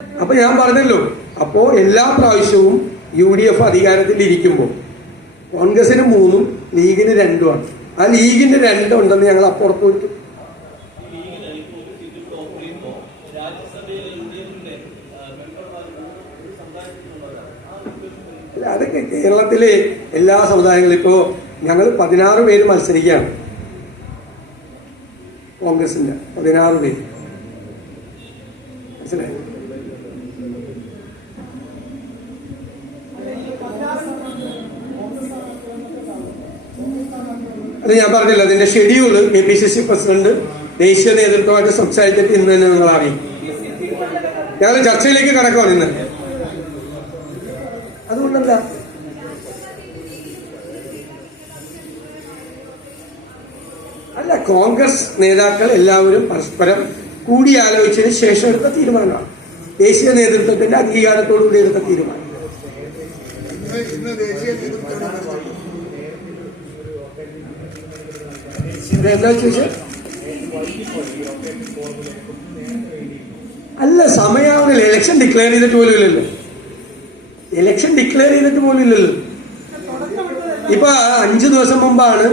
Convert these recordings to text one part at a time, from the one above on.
അപ്പൊ ഞാൻ പറഞ്ഞല്ലോ, അപ്പോ എല്ലാ പ്രാവശ്യവും UDF അധികാരത്തിൽ ഇരിക്കുമ്പോൾ കോൺഗ്രസിന് 3ഉം ലീഗിന് 2ഉമാണ്. ആ ലീഗിന് 2 ഉണ്ടെന്ന് ഞങ്ങൾ അപ്പുറത്ത് വിട്ടു. അതൊക്കെ കേരളത്തിലെ എല്ലാ സമുദായങ്ങളും. ഇപ്പോ ഞങ്ങൾ 16 പേര് മത്സരിക്കുകയാണ്, കോൺഗ്രസിന്റെ 16 പേര്. മനസ്സിലായി? അത് ഞാൻ പറഞ്ഞില്ല, അതിന്റെ ഷെഡ്യൂള് KPCC പ്രസിഡന്റ് ദേശീയ നേതൃത്വമായിട്ട് സംസാരിച്ചിട്ട് ഇന്ന് തന്നെ നിങ്ങൾ അറിയും. ഞങ്ങൾ ചർച്ചയിലേക്ക് കടക്കുവാണ് ഇന്ന്. അതുകൊണ്ടല്ല, അല്ല, കോൺഗ്രസ് നേതാക്കൾ എല്ലാവരും പരസ്പരം കൂടിയാലോചിച്ചതിന് ശേഷം എടുത്ത തീരുമാനമാണ്. ദേശീയ നേതൃത്വത്തിന്റെ അംഗീകാരത്തോടുകൂടി എടുത്ത തീരുമാനം. എന്താ ചോദിച്ചാൽ അല്ല, സമയാവുന്നില്ല. ഇലക്ഷൻ ഡിക്ലെയർ ചെയ്തിട്ട് പോലും ഇല്ലല്ലോ. ഇപ്പൊ 5 ദിവസം മുമ്പാണ്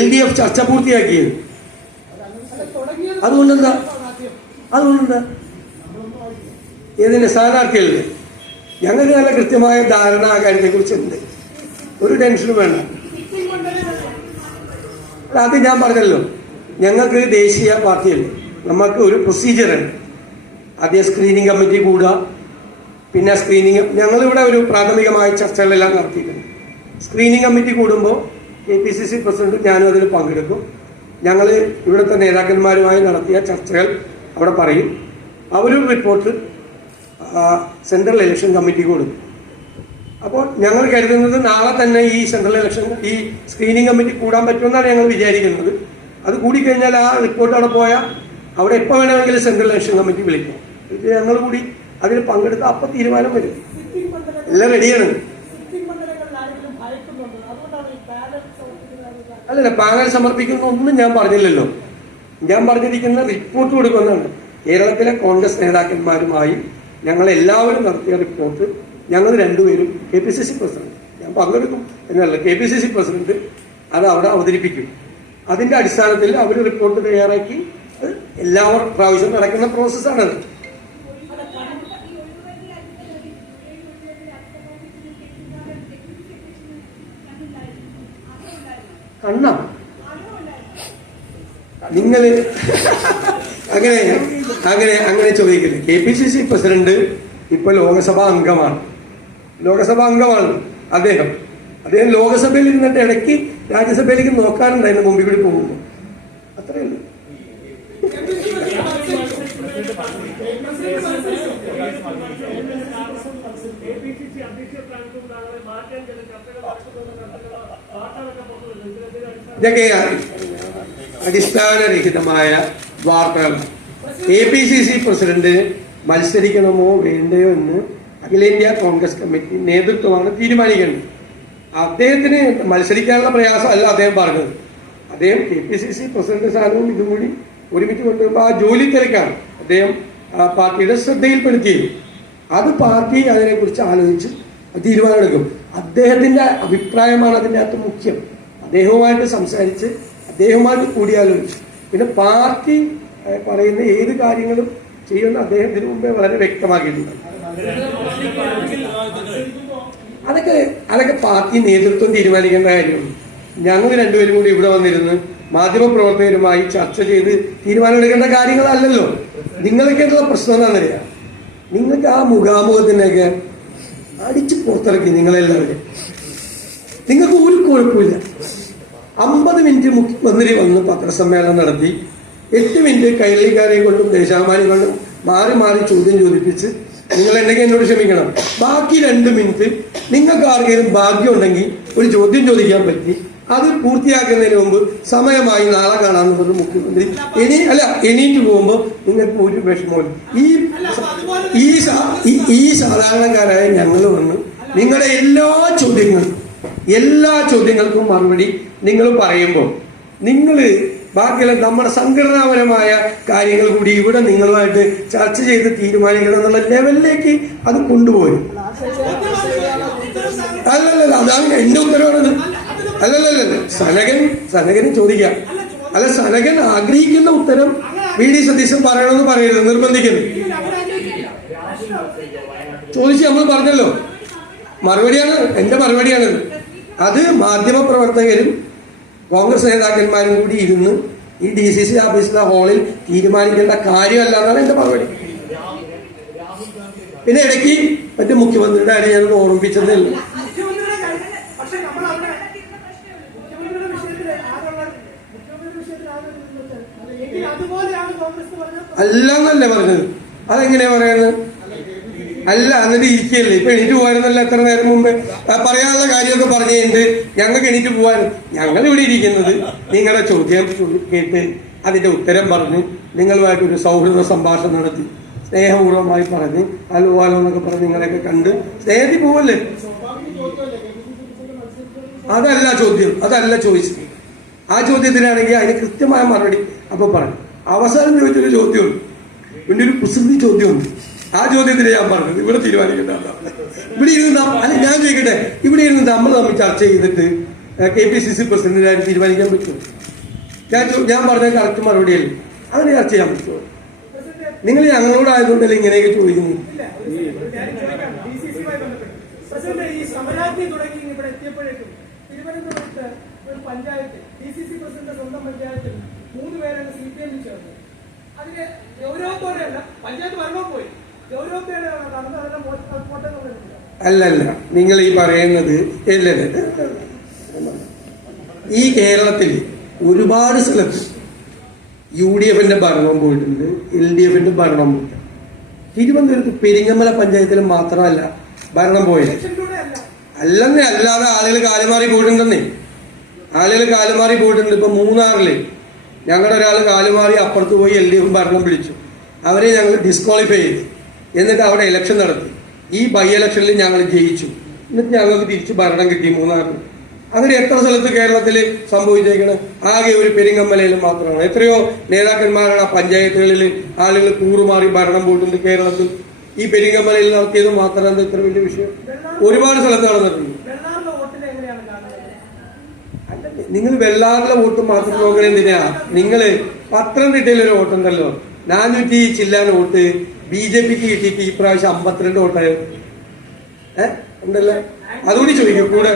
LDF ചർച്ച പൂർത്തിയാക്കിയത്. അതുകൊണ്ടെന്താ ഇതിന്റെ സ്ഥാനാർത്ഥികളുടെ ഞങ്ങൾക്ക് നല്ല കൃത്യമായ ധാരണ ആ കാര്യത്തെ കുറിച്ചുണ്ട്. ഒരു ടെൻഷനും വേണ്ട. അത് ഞാൻ പറഞ്ഞല്ലോ, ഞങ്ങൾക്ക് ദേശീയ പാർട്ടിയല്ലേ, നമുക്ക് ഒരു പ്രൊസീജിയറുണ്ട്. ആദ്യം സ്ക്രീനിങ് കമ്മിറ്റി കൂടുക, പിന്നെ ഞങ്ങളിവിടെ ഒരു പ്രാഥമികമായ ചർച്ചകളെല്ലാം നടത്തിയിട്ടുണ്ട്. സ്ക്രീനിങ് കമ്മിറ്റി കൂടുമ്പോൾ KPCC പ്രസിഡന്റ് ഞാനും അതിൽ പങ്കെടുക്കും. ഞങ്ങൾ ഇവിടുത്തെ നേതാക്കന്മാരുമായി നടത്തിയ ചർച്ചകൾ അവിടെ പറയും. അവരൊരു റിപ്പോർട്ട് സെൻട്രൽ ഇലക്ഷൻ കമ്മിറ്റി കൊടുക്കും. അപ്പോൾ ഞങ്ങൾ കരുതുന്നത് നാളെ തന്നെ ഈ സെൻട്രൽ ഇലക്ഷൻ ഈ സ്ക്രീനിങ് കമ്മിറ്റി കൂടാൻ പറ്റുമെന്നാണ് ഞങ്ങൾ വിചാരിക്കുന്നത്. അത് കൂടിക്കഴിഞ്ഞാൽ ആ റിപ്പോർട്ട് അവിടെ പോയാൽ അവിടെ എപ്പോൾ വേണമെങ്കിലും സെൻട്രൽ ഇലക്ഷൻ കമ്മിറ്റി വിളിക്കും. ഞങ്ങൾ കൂടി അതിൽ പങ്കെടുത്ത് അപ്പം തീരുമാനം വരും. എല്ലാം റെഡിയാണ്. അല്ലല്ല, പാനൽ സമർപ്പിക്കുന്ന ഒന്നും ഞാൻ പറഞ്ഞില്ലല്ലോ. ഞാൻ പറഞ്ഞിരിക്കുന്ന റിപ്പോർട്ട് കൊടുക്കുന്നതാണ്. കേരളത്തിലെ കോൺഗ്രസ് നേതാക്കന്മാരുമായി ഞങ്ങൾ എല്ലാവരും നടത്തിയ റിപ്പോർട്ട് ഞങ്ങൾ 2 പേരും KPCC പ്രസിഡന്റ്, ഞാൻ പങ്കെടുക്കും എന്നല്ല, KPCC പ്രസിഡന്റ് അത് അവിടെ അവതരിപ്പിക്കും. അതിന്റെ അടിസ്ഥാനത്തിൽ അവർ റിപ്പോർട്ട് തയ്യാറാക്കി അത് എല്ലാ പ്രാവശ്യവും നടക്കുന്ന പ്രോസസ്സാണത്. കണ്ണ നിങ്ങള് അങ്ങനെ ചോദിക്കില്ല. KPCC പ്രസിഡന്റ് ഇപ്പൊ ലോകസഭാ അംഗമാണ്. അദ്ദേഹം ലോകസഭയിൽ ഇരുന്നിട്ട് ഇടയ്ക്ക് രാജ്യസഭയിലേക്ക് നോക്കാറുണ്ടായിരുന്നു മുമ്പിൽ കൂടി പോകുമ്പോൾ. അത്രയേ ഉള്ളൂ. ഇതൊക്കെ അടിസ്ഥാനരഹിതമായ വാർത്തകളാണ്. KPCC പ്രസിഡന്റ് മത്സരിക്കണമോ വേണ്ടയോ എന്ന് അഖിലേന്ത്യാ കോൺഗ്രസ് കമ്മിറ്റി നേതൃത്വമാണ് തീരുമാനിക്കേണ്ടത്. അദ്ദേഹത്തിന് മത്സരിക്കാനുള്ള പ്രയാസം അല്ല അദ്ദേഹം പറഞ്ഞത്. അദ്ദേഹം KPCC പ്രസിഡന്റ് സ്ഥാനവും ഇതും കൂടി ഒരുമിച്ച് കൊണ്ടുവരുമ്പോൾ ആ ജോലി തിരക്കാണ് അദ്ദേഹം പാർട്ടിയുടെ ശ്രദ്ധയിൽപ്പെടുത്തിയത്. അത് പാർട്ടി അതിനെക്കുറിച്ച് ആലോചിച്ച് തീരുമാനമെടുക്കും. അദ്ദേഹത്തിന്റെ അഭിപ്രായമാണ് അതിൻ്റെ അകത്ത് മുഖ്യം. അദ്ദേഹവുമായിട്ട് സംസാരിച്ച് അദ്ദേഹവുമായിട്ട് കൂടിയാലോചിച്ചു. പിന്നെ പാർട്ടി പറയുന്ന ഏത് കാര്യങ്ങളും ചെയ്യുന്ന അദ്ദേഹത്തിന് മുമ്പേ വളരെ വ്യക്തമാക്കിയിട്ടുണ്ട്. അതൊക്കെ പാർട്ടി നേതൃത്വം തീരുമാനിക്കേണ്ട കാര്യമാണ്. ഞങ്ങൾ 2 പേരും കൂടി ഇവിടെ വന്നിരുന്ന് മാധ്യമപ്രവർത്തകരുമായി ചർച്ച ചെയ്ത് തീരുമാനമെടുക്കേണ്ട കാര്യങ്ങളല്ലല്ലോ. നിങ്ങൾക്കുള്ള പ്രശ്നം എന്താണെന്നറിയാം, നിങ്ങൾക്ക് ആ മുഖാമുഖത്തിനൊക്കെ അടിച്ച് പുറത്തിറക്കി നിങ്ങളെല്ലാവരും. നിങ്ങൾക്ക് ഒരു കുഴപ്പമില്ല. 50 മിനിറ്റ് മുഖ്യമന്ത്രി വന്ന് പത്രസമ്മേളനം നടത്തി, 8 മിനിറ്റ് കൈരളിക്കാരെ കൊണ്ടും ദേശാഭിമാനി കൊണ്ടും മാറി ചോദ്യം ചോദിപ്പിച്ച് നിങ്ങളുണ്ടെങ്കിൽ എന്നോട് ക്ഷമിക്കണം. ബാക്കി 2 മിനിറ്റ് നിങ്ങൾക്ക് ആർക്കെങ്കിലും ഭാഗ്യം ഉണ്ടെങ്കിൽ ഒരു ചോദ്യം ചോദിക്കാൻ പറ്റി. അത് പൂർത്തിയാക്കുന്നതിന് മുമ്പ് സമയമായി നാളെ കാണാമെന്ന് പറഞ്ഞ് മുഖ്യമന്ത്രി എണീറ്റ് പോകുമ്പോൾ നിങ്ങൾക്ക് ഒരു വിഷമവും. ഈ സാധാരണക്കാരായ ഞങ്ങൾ വന്ന് നിങ്ങളുടെ എല്ലാ ചോദ്യങ്ങൾക്കും മറുപടി നിങ്ങൾ പറയുമ്പോൾ നിങ്ങൾ ബാക്കിയുള്ള നമ്മുടെ സംഘടനാപരമായ കാര്യങ്ങൾ കൂടി ഇവിടെ നിങ്ങളുമായിട്ട് ചർച്ച ചെയ്ത് തീരുമാനിക്കണം എന്നുള്ള ലെവലിലേക്ക് അത് കൊണ്ടുപോയി. അല്ലല്ല, അതാണ് എന്റെ ഉത്തരവാണത്. അല്ലല്ലല്ല, സനകന് ചോദിക്കാം. അല്ല, സനകൻ ആഗ്രഹിക്കുന്ന ഉത്തരം വി ഡി സതീശൻ പറയണമെന്ന് പറയരുത്, നിർബന്ധിക്കുന്നു. ചോദിച്ച് നമ്മൾ പറഞ്ഞല്ലോ, മറുപടിയാണ്, എന്റെ മറുപടിയാണിത്. അത് മാധ്യമപ്രവർത്തകരും കോൺഗ്രസ് നേതാക്കന്മാരും കൂടി ഇരുന്ന് ഈ DCC ഓഫീസിലെ ഹാളിൽ തീരുമാനിക്കേണ്ട കാര്യമല്ല എന്നാണ് എന്റെ മറുപടി. പിന്നെ ഇടയ്ക്ക് മറ്റു മുഖ്യമന്ത്രിയുടെ കാര്യം ഞാനത് ഓർമ്മിപ്പിച്ചതേ ഉള്ളൂ. അല്ലെന്നല്ലേ പറഞ്ഞത്? അതെങ്ങനെയാ പറയുന്നത്? അല്ല, എന്നിട്ട് ഇരിക്കുകയല്ലേ. ഇപ്പൊ എണീറ്റ് പോകാനെന്നല്ല എത്ര നേരം മുമ്പ് പറയാനുള്ള കാര്യമൊക്കെ പറഞ്ഞു കഴിഞ്ഞിട്ട് ഞങ്ങൾക്ക് എണീറ്റ് പോകാൻ. ഞങ്ങൾ ഇവിടെ ഇരിക്കുന്നത് നിങ്ങളുടെ ചോദ്യം കേട്ട് അതിന്റെ ഉത്തരം പറഞ്ഞ് നിങ്ങളുമായിട്ടൊരു സൗഹൃദ സംഭാഷണം നടത്തി സ്നേഹപൂർവ്വമായി പറഞ്ഞ് ഹലോ ഹലോ എന്നൊക്കെ പറഞ്ഞ് നിങ്ങളെയൊക്കെ കണ്ട് സ്നേഹത്തിൽ പോവല്ലേ. അതല്ല ചോദ്യം, അതല്ല ചോദിച്ചത്. ആ ചോദ്യത്തിനാണെങ്കിൽ അതിന് കൃത്യമായ മറുപടി അപ്പൊ പറഞ്ഞു. അവസാനം ചോദിച്ചൊരു ചോദ്യമുണ്ട്, പിന്നെ ഒരു കുസൃതി ചോദ്യമുണ്ട്. ആ ചോദ്യത്തിന് ഞാൻ പറഞ്ഞത് ഇവിടെ തീരുമാനിക്കേണ്ട. ഇവിടെ ഇരുന്ന് അല്ല, ഞാൻ ചോദിക്കട്ടെ, ഇവിടെ ഇരുന്ന് നമ്മൾ തമ്മിൽ ചർച്ച ചെയ്തിട്ട് KPCC പ്രസിഡന്റിനായി തീരുമാനിക്കാൻ പറ്റുമോ? ഞാൻ പറഞ്ഞ കറക്റ്റ് മറുപടിയല്ലേ? അങ്ങനെ ചർച്ച ചെയ്യാൻ പറ്റുമോ? നിങ്ങൾ ഞങ്ങളോടായതുകൊണ്ടല്ലേ ഇങ്ങനെയൊക്കെ ചോദിക്കുന്നു? പഞ്ചായത്ത് DCC പ്രസിഡന്റ് സ്വന്തം പഞ്ചായത്തിൽ 3 പേരാണ് CPM ചേർന്നത്. അതിന് ഗൗരവത്തോടെയല്ല, പഞ്ചായത്ത് ഭരണവും പോയി, ഗൗരവത്തോടെയാണ് അല്ലല്ല നിങ്ങൾ ഈ പറയുന്നത്. ഈ കേരളത്തിൽ ഒരുപാട് സ്ഥലത്ത് UDFന്റെ ഭരണം പോയിട്ടുണ്ട്, LDFന്റെ ഭരണം പോയിട്ടുണ്ട്. തിരുവനന്തപുരത്ത് പെരിങ്ങമല പഞ്ചായത്തിൽ മാത്രമല്ല ഭരണം പോയത്. അല്ലെന്നേ, അല്ലാതെ ആളുകൾ കാലുമാറി പോയിട്ടുണ്ടെന്നേ. ആളുകൾ കാലുമാറി പോയിട്ടുണ്ട്. ഇപ്പൊ മൂന്നാറില് ഞങ്ങളുടെ ഒരാൾ കാലുമാറി അപ്പുറത്ത് പോയി LDF ഭരണം പിടിച്ചു. അവരെ ഞങ്ങൾ ഡിസ്ക്വാളിഫൈ ചെയ്തു. എന്നിട്ട് അവിടെ ഇലക്ഷൻ നടത്തി. ഈ ബൈ ഇലക്ഷനിൽ ഞങ്ങൾ ജയിച്ചു. എന്നിട്ട് ഞങ്ങൾക്ക് തിരിച്ച് ഭരണം കിട്ടി മൂന്നാറിന്. അങ്ങനെ എത്ര സ്ഥലത്ത് കേരളത്തിൽ സംഭവിച്ചേക്കണം? ആകെ ഒരു പെരിങ്ങമലയിൽ മാത്രമാണ്. എത്രയോ നേതാക്കന്മാരാണ് ആ പഞ്ചായത്തുകളിൽ ആളുകൾ കൂറുമാറി ഭരണം പോയിട്ടുണ്ട്. കേരളത്തിൽ ഈ പെരിങ്ങമലയിൽ നടത്തിയത് മാത്രമാണ് ഇത്ര വലിയ വിഷയം. ഒരുപാട് സ്ഥലത്ത് നടന്നിട്ടുണ്ട്. നിങ്ങൾ വെള്ളാറിലെ വോട്ട് മാത്രം നോക്കണേ എന്തിനാ? നിങ്ങള് പത്തനംതിട്ടയിലൊരു വോട്ടുണ്ടല്ലോ, 400 ചില്ലാൻ വോട്ട് BJPക്ക് കിട്ടിയിട്ട് ഈ പ്രാവശ്യം 52 വോട്ടായിരുന്നു. ഉണ്ടല്ലോ, അതുകൂടി ചോദിക്കും കൂടെ.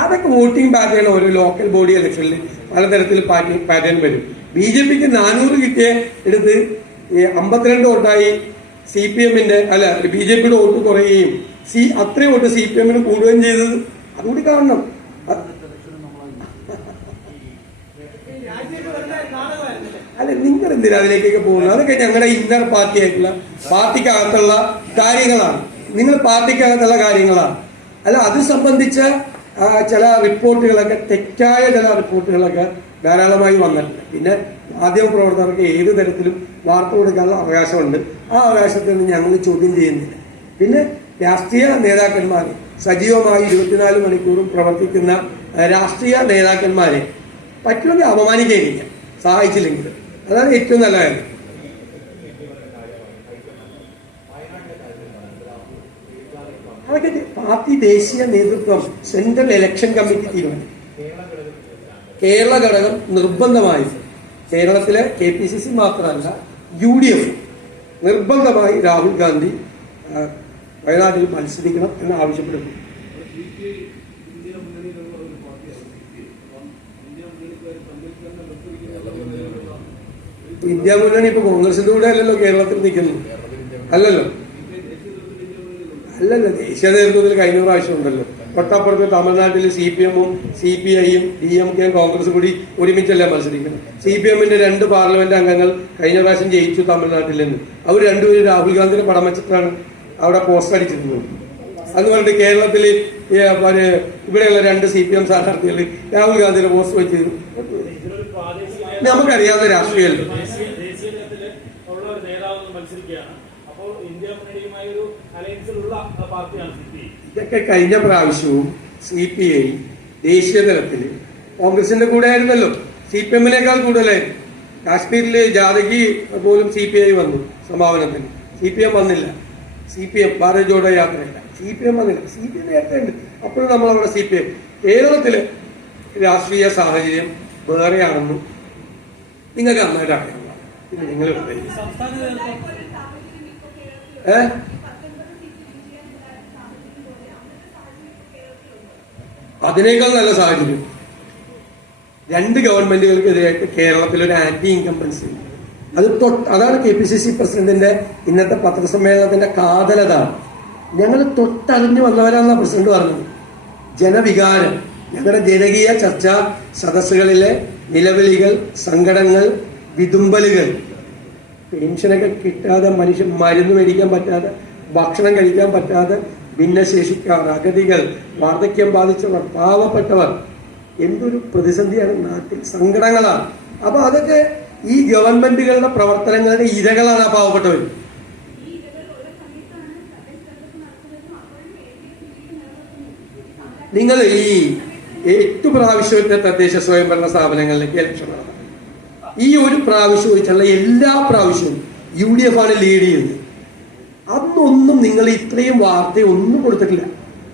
അതൊക്കെ വോട്ടിംഗ് പാറ്റേൺ ഓരോ ലോക്കൽ ബോഡി ഇലക്ഷനിൽ പലതരത്തിൽ പാറ്റേൺ വരും. BJPക്ക് 400 കിട്ടിയ എടുത്ത് 52 വോട്ടായി CPMന്റെ അല്ല BJPയുടെ വോട്ട് കുറയുകയും അത്രയും വോട്ട് CPMന് കൂടുകയും ചെയ്തത് അതുകൂടി കാണണം. അല്ല, നിങ്ങൾ എന്തിനാ അതിലേക്കൊക്കെ പോകുന്നത്? അതൊക്കെ ഞങ്ങളുടെ ഇന്നർ പാർട്ടി ആയിട്ടുള്ള പാർട്ടിക്കകത്തുള്ള കാര്യങ്ങളാണ്. നിങ്ങൾ പാർട്ടിക്കകത്തുള്ള കാര്യങ്ങളാണ്. അല്ല, അത് സംബന്ധിച്ച ചില റിപ്പോർട്ടുകളൊക്കെ, തെറ്റായ ചില റിപ്പോർട്ടുകളൊക്കെ ധാരാളമായി വന്നിട്ടുണ്ട്. പിന്നെ മാധ്യമപ്രവർത്തകർക്ക് ഏത് തരത്തിലും വാർത്ത കൊടുക്കാനുള്ള അവകാശമുണ്ട്. ആ അവകാശത്തിൽ നിന്ന് ഞങ്ങൾ ചോദ്യം ചെയ്യുന്നില്ല. പിന്നെ രാഷ്ട്രീയ നേതാക്കന്മാർ സജീവമായി 24 മണിക്കൂറും പ്രവർത്തിക്കുന്ന രാഷ്ട്രീയ നേതാക്കന്മാരെ പറ്റുമെങ്കിൽ അപമാനിക്കുകയില്ല, സഹായിച്ചില്ലെങ്കിൽ. അതാണ് ഏറ്റവും നല്ല കാര്യം. അതൊക്കെ പാർട്ടി ദേശീയ നേതൃത്വം, സെൻട്രൽ ഇലക്ഷൻ കമ്മിറ്റി തീരുമാനം. കേരള ഘടകം നിർബന്ധമായി, കേരളത്തിലെ KPCC മാത്രമല്ല UDF നിർബന്ധമായി രാഹുൽ ഗാന്ധി വയനാട്ടിൽ മത്സരിക്കണം എന്ന് ആവശ്യപ്പെടുന്നു. ഇന്ത്യ മുന്നണി ഇപ്പൊ കോൺഗ്രസിന്റെ കൂടെ അല്ലല്ലോ കേരളത്തിൽ നിൽക്കുന്നു. അല്ലല്ലോ, ദേശീയ നേതൃത്വത്തിൽ കഴിഞ്ഞ പ്രാവശ്യം ഉണ്ടല്ലോ. തൊട്ടപ്പുറത്ത് തമിഴ്നാട്ടിൽ CPM-ഉം CPI-യും DMK-യും കോൺഗ്രസും കൂടി ഒരുമിച്ചല്ല മത്സരിക്കുന്നത്. CPM-ന്റെ 2 പാർലമെന്റ് അംഗങ്ങൾ കഴിഞ്ഞ പ്രാവശ്യം ജയിച്ചു തമിഴ്നാട്ടിൽ നിന്ന്. അവർ രണ്ടുപേരും രാഹുൽ ഗാന്ധിയുടെ പടം വെച്ചിട്ടാണ് അവിടെ പോസ്റ്റർ അടിച്ചിരുന്നത്. എന്ന് പറഞ്ഞിട്ട് കേരളത്തിൽ ഇവിടെയുള്ള 2 CPM സ്ഥാനാർത്ഥികൾ രാഹുൽ ഗാന്ധിയുടെ പോസ്റ്റർ വെച്ചിരുന്നു. നമുക്കറിയാവുന്ന രാഷ്ട്രീയമല്ലേ. ഇതൊക്കെ കഴിഞ്ഞ പ്രാവശ്യവും CPI ദേശീയ തലത്തിൽ കോൺഗ്രസിന്റെ കൂടെ ആയിരുന്നല്ലോ. CPM-നേക്കാൾ കൂടുതലേ കാശ്മീരിൽ ജാഥയ്ക്ക് പോലും CPI വന്നു സംഭാവനത്തിന്. CPM വന്നില്ല. CPM ഭാരത് ജോഡോ യാത്രയില്ല. CPM വന്നില്ല. CPM നേരത്തെ അപ്പോഴും നമ്മളവിടെ CPM. കേരളത്തില് രാഷ്ട്രീയ സാഹചര്യം വേറെയാണെന്നും നിങ്ങൾക്ക് നന്നായിട്ട് അറിയാം. പിന്നെ നിങ്ങൾ അതിനേക്കാൾ നല്ല സാഹചര്യം. 2 ഗവൺമെന്റുകൾക്കെതിരായിട്ട് കേരളത്തിൽ ഒരു ആന്റി ഇൻകംബൻസി. അതാണ് KPCC പ്രസിഡന്റിന്റെ ഇന്നത്തെ പത്രസമ്മേളനത്തിന്റെ കാതലത. ഞങ്ങൾ തൊട്ടറിഞ്ഞു വന്നവരാണെന്നാണ് പ്രസിഡന്റ് പറഞ്ഞത്. ജനവികാരം, ഞങ്ങളുടെ ജനകീയ ചർച്ചാ സദസ്സുകളിലെ നിലവിളികൾ, സങ്കടങ്ങൾ, വിതുമ്പലുകൾ, പെൻഷനൊക്കെ കിട്ടാതെ മനുഷ്യൻ മരുന്ന് മേടിക്കാൻ പറ്റാതെ, ഭക്ഷണം കഴിക്കാൻ പറ്റാതെ, ഭിന്നശേഷിക്കാർ, അഗതികൾ, വാർദ്ധക്യം ബാധിച്ചവർ, പാവപ്പെട്ടവർ, എന്തൊരു പ്രതിസന്ധിയാണ് നാട്ടിൽ, സങ്കടങ്ങളാണ്. അപ്പൊ അതൊക്കെ ഈ ഗവൺമെന്റുകളുടെ പ്രവർത്തനങ്ങളുടെ ഇരകളാണ് ആ പാവപ്പെട്ടവർ. നിങ്ങൾ ഈ 8 പ്രാവശ്യത്തെ തദ്ദേശ സ്വയംഭരണ സ്ഥാപനങ്ങളിലേക്ക് ഇലക്ഷൻ നടന്നു. ഈ ഒരു പ്രാവശ്യം ഒഴിച്ചുള്ള എല്ലാ പ്രാവശ്യവും UDF ആണ് ലീഡ് ചെയ്തത്. അന്നൊന്നും നിങ്ങൾ ഇത്രയും വാർത്തയൊന്നും കൊടുത്തിട്ടില്ല.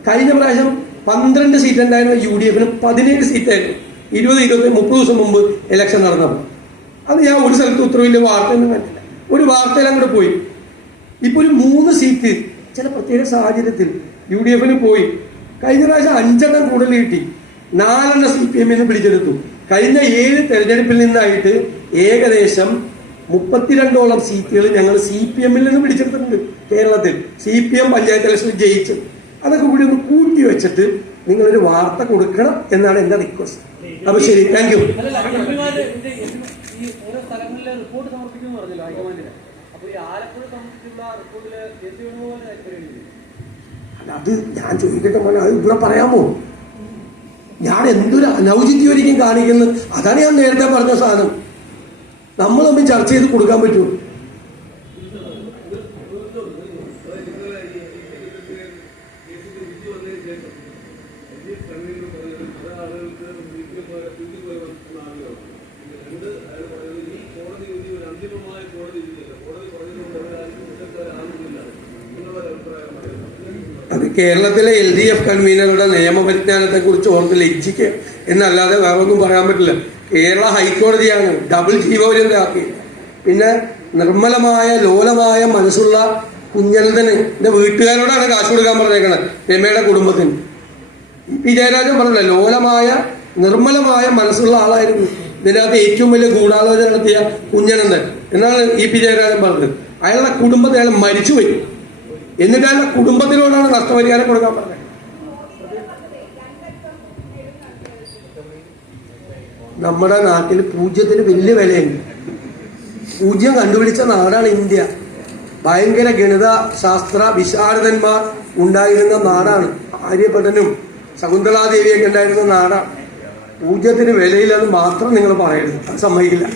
കഴിഞ്ഞ പ്രാവശ്യം 12 സീറ്റ് ഉണ്ടായിരുന്ന UDF-ന് 17 സീറ്റായിരുന്നു. 20-30 ദിവസം മുമ്പ് ഇലക്ഷൻ നടന്നപ്പോൾ. അത് ഞാൻ ഒരു സ്ഥലത്ത് ഉത്തര വലിയ വാർത്തയൊന്നും കണ്ടില്ല. ഒരു വാർത്തയെല്ലാം കൂടെ പോയി. ഇപ്പൊ ഒരു 3 സീറ്റ് ചില പ്രത്യേക സാഹചര്യത്തിൽ UDF-ന് പോയി. കഴിഞ്ഞ പ്രാവശ്യം 5 കൂടുതൽ കിട്ടി. 4 CPM-ന്ന് പിടിച്ചെടുത്തു. കഴിഞ്ഞ 7 തെരഞ്ഞെടുപ്പിൽ നിന്നായിട്ട് ഏകദേശം 32ഓളം സീറ്റുകൾ ഞങ്ങൾ CPM-ൽ നിന്ന് പിടിച്ചെടുത്തിട്ടുണ്ട് കേരളത്തിൽ. CPM പഞ്ചായത്ത് ഇലക്ഷനിൽ ജയിച്ചു. അതൊക്കെ കൂടി ഒന്ന് കൂട്ടി വെച്ചിട്ട് നിങ്ങളൊരു വാർത്ത കൊടുക്കണം എന്നാണ് എന്റെ റിക്വസ്റ്റ്. അപ്പൊ ശരി, താങ്ക് യു. അത് ഞാൻ ചോദിക്കട്ടെ മോനെ, അത് ഇവിടെ പറയാമോ? ഞാൻ എന്തൊരു അനൗചിത്യം കാണിക്കുന്നത്. അതാണ് ഞാൻ നേരത്തെ പറഞ്ഞ സാധനം. നമ്മൾ തമ്മിൽ ചർച്ച ചെയ്ത് കൊടുക്കാൻ പറ്റുമോ? അത് കേരളത്തിലെ LDF കൺവീനറുടെ നിയമപരിജ്ഞാനത്തെ കുറിച്ച് ഓർത്ത് ലജ്ജിക്കുക എന്നല്ലാതെ വേറെ ഒന്നും പറയാൻ പറ്റില്ല. കേരള ഹൈക്കോടതിയാണ് ഡബിൾ ജീവപര്യന്തമാക്കി. പിന്നെ നിർമ്മലമായ ലോലമായ മനസ്സുള്ള കുഞ്ഞനന്തന്റെ വീട്ടുകാരോടാണ് കാശ് കൊടുക്കാൻ പറഞ്ഞേക്കണത്. രമയുടെ കുടുംബത്തിന്. പി ജയരാജൻ പറഞ്ഞില്ല, ലോലമായ നിർമ്മലമായ മനസ്സുള്ള ആളായിരുന്നു. ഇതിനകത്ത് ഏറ്റവും വലിയ ഗൂഢാലോചന നടത്തിയ കുഞ്ഞനന്തൻ എന്നാണ് പി ജയരാജൻ പറഞ്ഞത്. അയാളുടെ കുടുംബത്തെ അയാൾ മരിച്ചുപോയി. എന്നിട്ട് അയാളുടെ കുടുംബത്തിനോടാണ് നഷ്ടപരിഹാരം കൊടുക്കാൻ പറഞ്ഞത്. നമ്മുടെ നാട്ടിൽ 0-ന് വലിയ വിലയുണ്ട്. 0 കണ്ടുപിടിച്ച നാടാണ് ഇന്ത്യ. ഭയങ്കര ഗണിത ശാസ്ത്ര വിശാരദന്മാർ ഉണ്ടായിരുന്ന നാടാണ്. ആര്യഭട്ടനും ശകുന്തളാദേവിയൊക്കെ ഉണ്ടായിരുന്ന നാടാണ്. 0-ന് വിലയില്ലെന്ന് മാത്രം നിങ്ങൾ പറയരുത്. അത് സമ്മതിക്കില്ല.